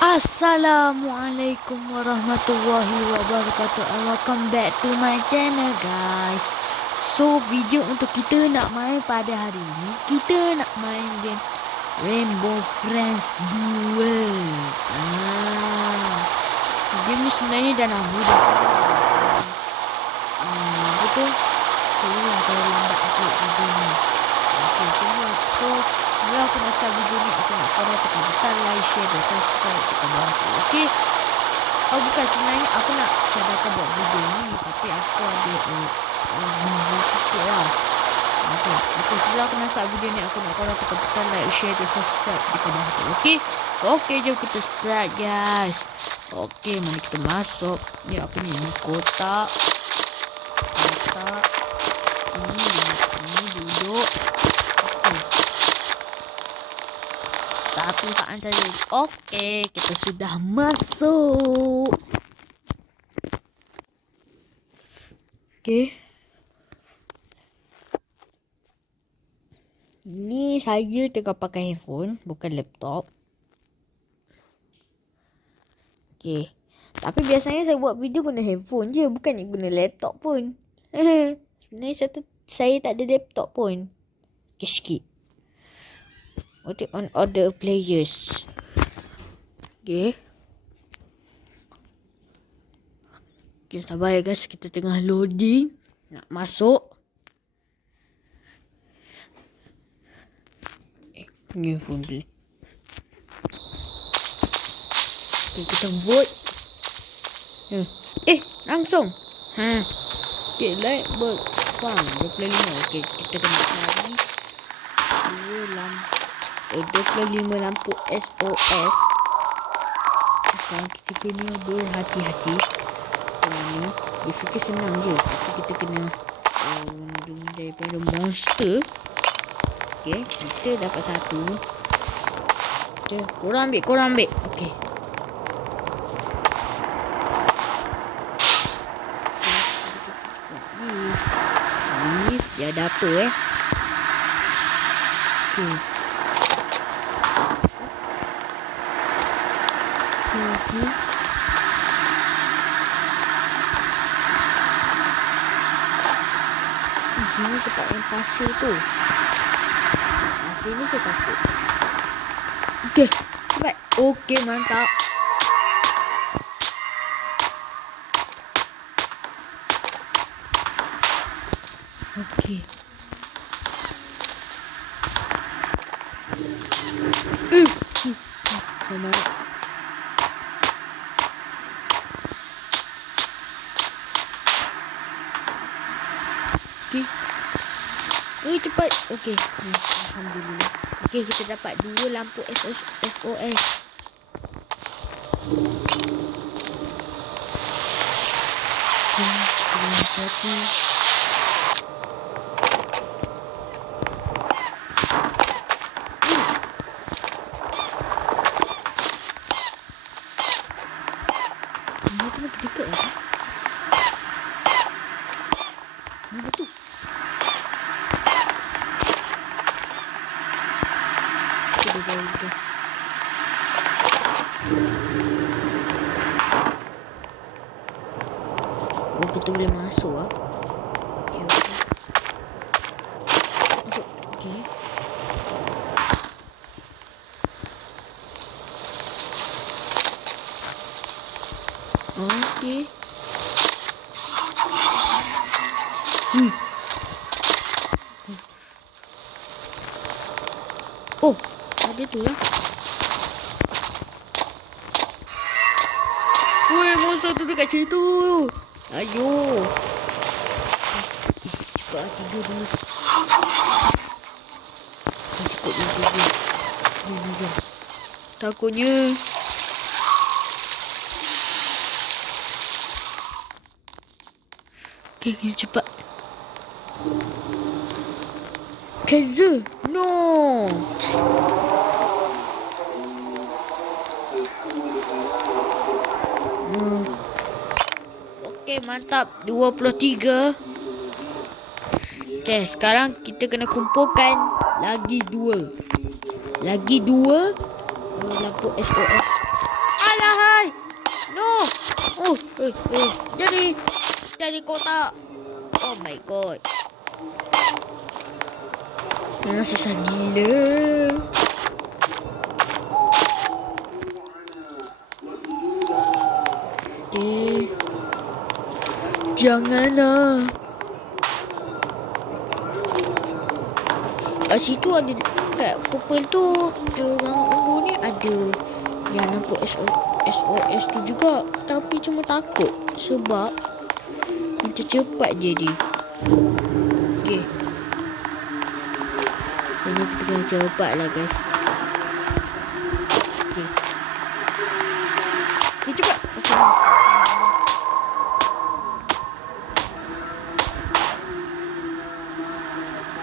Assalamualaikum warahmatullahi wabarakatuh. Welcome back to my channel, guys. So video untuk kita nak main pada hari ini, kita nak main game Rainbow Friends Duel. Game ni sebenarnya dah lama dah. Betul. Tolong kalau lambat upload video ni. Okay, so sebelum aku nak start video ni, aku nak korang tekan butang like, share dan subscribe dekat bawah tu. Okay. Oh bukan, sebenarnya aku nak cadangkan buat video ni, tapi aku ada busy sikit lah. Okay, sebelum aku nak start video ni, aku nak korang tekan butang like, share dan subscribe dekat bawah tu. Okay, jom kita start, guys. Okay, mari kita masuk. Ni apa ni? Ni kotak. Ini duduk. Satu saat saja. Okey, kita sudah masuk. Okey. Ni saya tengah pakai handphone, bukan laptop. Okey. Tapi biasanya saya buat video guna handphone je, bukannya guna laptop pun. Sebenarnya saya tak ada laptop pun. Okey, sikit. On other players. Okay, sabar ya guys, kita tengah loading. Nak masuk. Ni phone ni. Okay, kita vote. Langsung. Okay, like bird farm 25. Okay, kita kena cari 25 lampu SOS. Sekarang kita kena berhati-hati. Kerana dia fikir senang je, tapi kita kena daripada monster. Okay, kita dapat satu. Okay, korang ambil. Okay. Leave. Dia ada apa Okay. Di sini tempat yang pasir tu. Sini saya takut. Okay, cepat. Okay, mantap. Okay. Sama. Okay. Cepat. Okay. Alhamdulillah. Okay, kita dapat 2 lampu SOS. Satu. Ini dekat lah. Mana tu? Kita jauh guys. Oh, kita boleh masuk lah. Okay. Masuk. Okay. Okay. Oh, ada tu lah. Woi, monster tu dekat situ. Ayo. Cepat tidur dulu. Cukup dulu. Takutnya. Okay, cepat. Kazu, no. Okay, mantap. 23. Okay, sekarang kita kena kumpulkan lagi 2. Lagi 2 lampu SOS. Alahai. No. Dari kotak. Oh my god. Memang susah gila. Janganlah. Kat situ ada, kat purple tu, orang ungu ni ada yang nampak SOS tu juga. Tapi cuma takut sebab macam cepat je dia. Okay. Sini kita kena cepat lah guys. Okay. Okay cepat. Okay nice.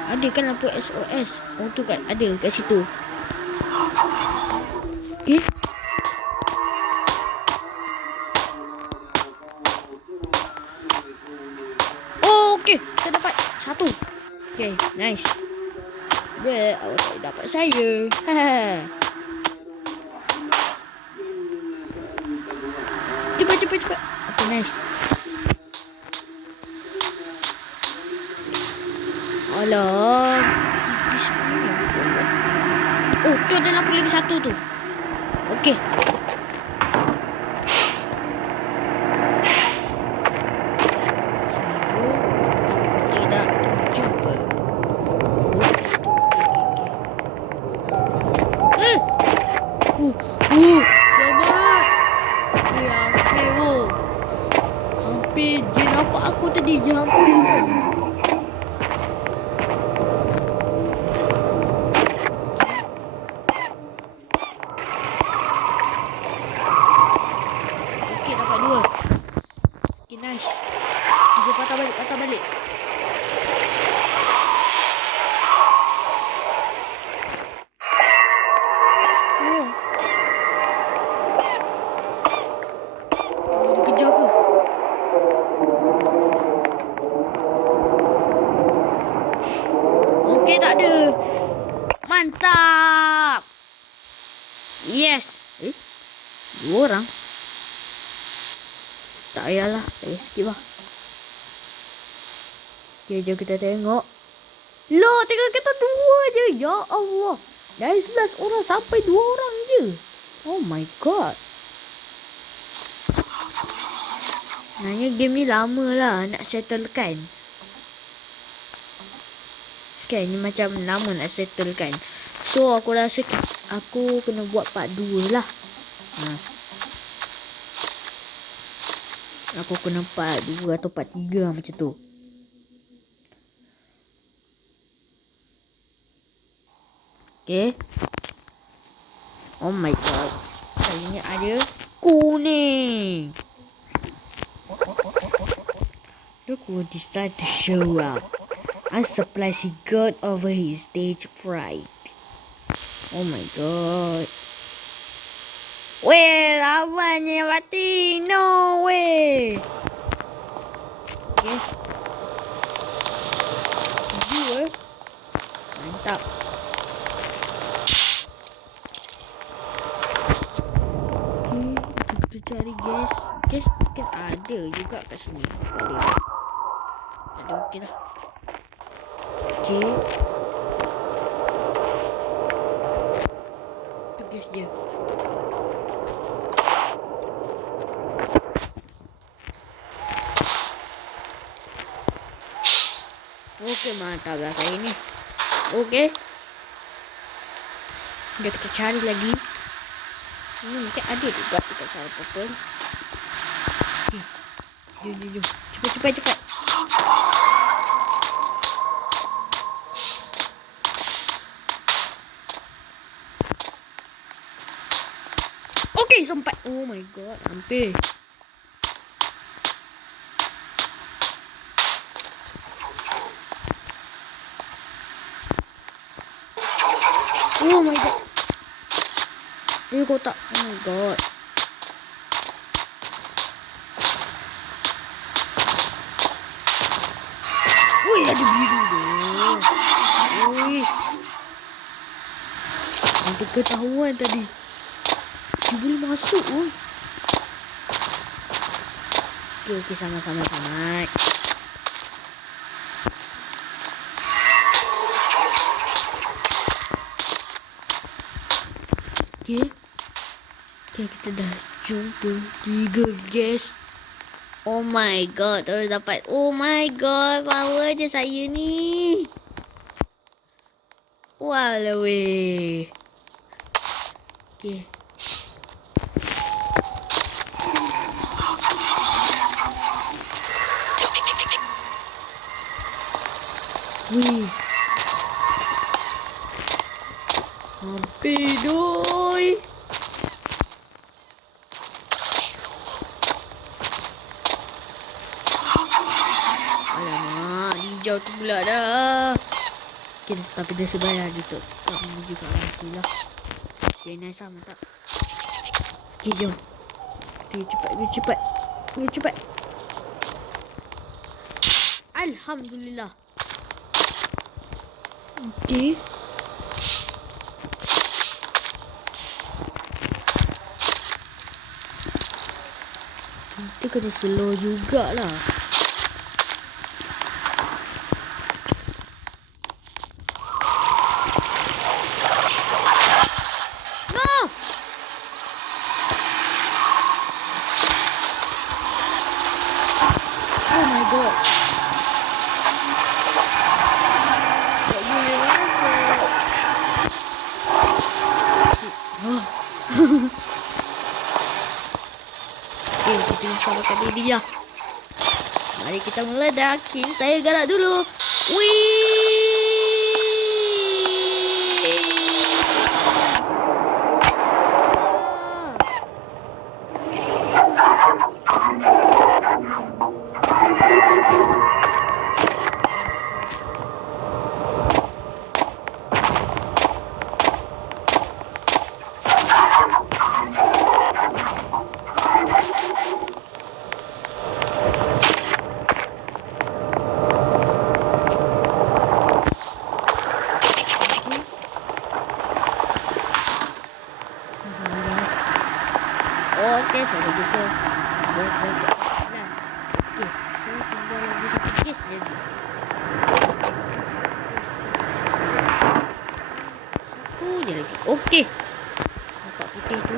Ada kan lampu SOS? Oh tu kan ada kat situ. Okay. Oh okay. Kita dapat satu. Okay nice. Awak tak dapat saya. Cepat. Okay nice. Alah, tipis punya. Oh, tu ada lampu lagi satu tu. Okey. Semoga tidak terjumpa. Oh, itu. Okey. Selamat. Hampir. Hampir je nampak aku tadi je hampir. Okay, nice. Kita patah balik. No. Oh, dia kejar ke? Okay, tak ada. Mantap. Yes. Dua orang. Tak payahlah. Skip lah. Okay, jom kita tengok. Loh, tinggal kita dua je. Ya Allah. Dari 11 orang sampai 2 orang je. Oh my god. Sebenarnya game ni lama lah nak settlekan. Okay, ni macam lama nak settlekan. So, aku rasa aku kena buat part 2 lah. Aku kena part 2 atau part 3 macam tu. Okay. Oh my god. Kali ni ada kuning. Look what he started to show up. I'm surprised he got over his stage fright. Oh my god. Weh, ramainya mati. No way. Okay. Dua. Mantap. Okay, kita cari gas. Gas kan ada juga kat sini. Ada okey lah. Okay. Itu gas dia. Okey, mantap lah kali ni. Okey. Dia kita cari lagi. Sini mungkin ada juga dekat sana purple. Okay. Jom. Cepat. Okey, sampai. Oh my god, hampir. Oh my god. Ini kotak. Oh my god. Wih, ada biru tu. Wih. Untuk ketahuan tadi. Dia boleh masuk pun. Okey, sama-sama. Okey, kita dah jumpa 3 gas. Oh my god, terus dapat. Oh my god, power je saya ni. Walau weh. Okey. Wih. Hampir doi. Alamak, hijau tu pula dah. Okay, tapi dia sebayar dia tu. Tak menuju kat arah tu lah. Okay, nice lah, mantap. Okay, jom. Kita cepat. Alhamdulillah. Okay. Kita kena slow jugalah. Oh my god. Tak boleh masuk. Oh. Okay, kita selamatkan diri lah. Mari kita meledakin. Saya galak dulu. Wih. Okey, saya jumpa. Okey, saya tinggal lagi satu kes lagi. Satu je lagi. Okey. Nampak putih tu.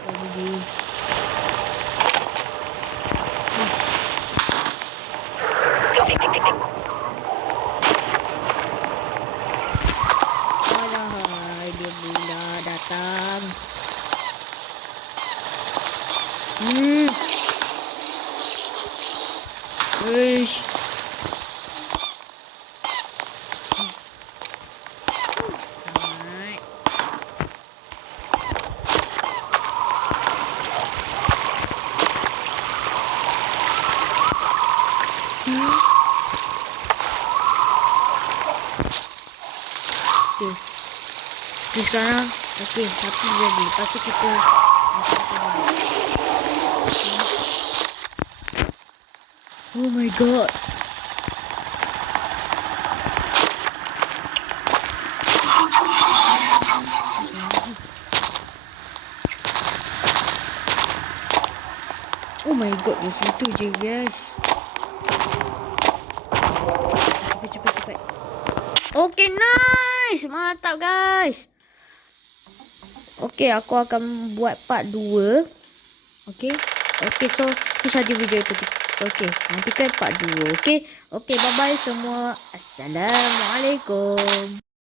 Saya pergi. Dia pula datang. Wish. Okay, sekarang satu lagi. Lepas tu kita oh my god. Oh my god, di situ je guys. Cepat. Okay, nice. Mantap guys. Okay, aku akan buat part 2. Okay, so itu saja video itu. Okay, nantikan part 2. Okay, bye-bye semua. Assalamualaikum.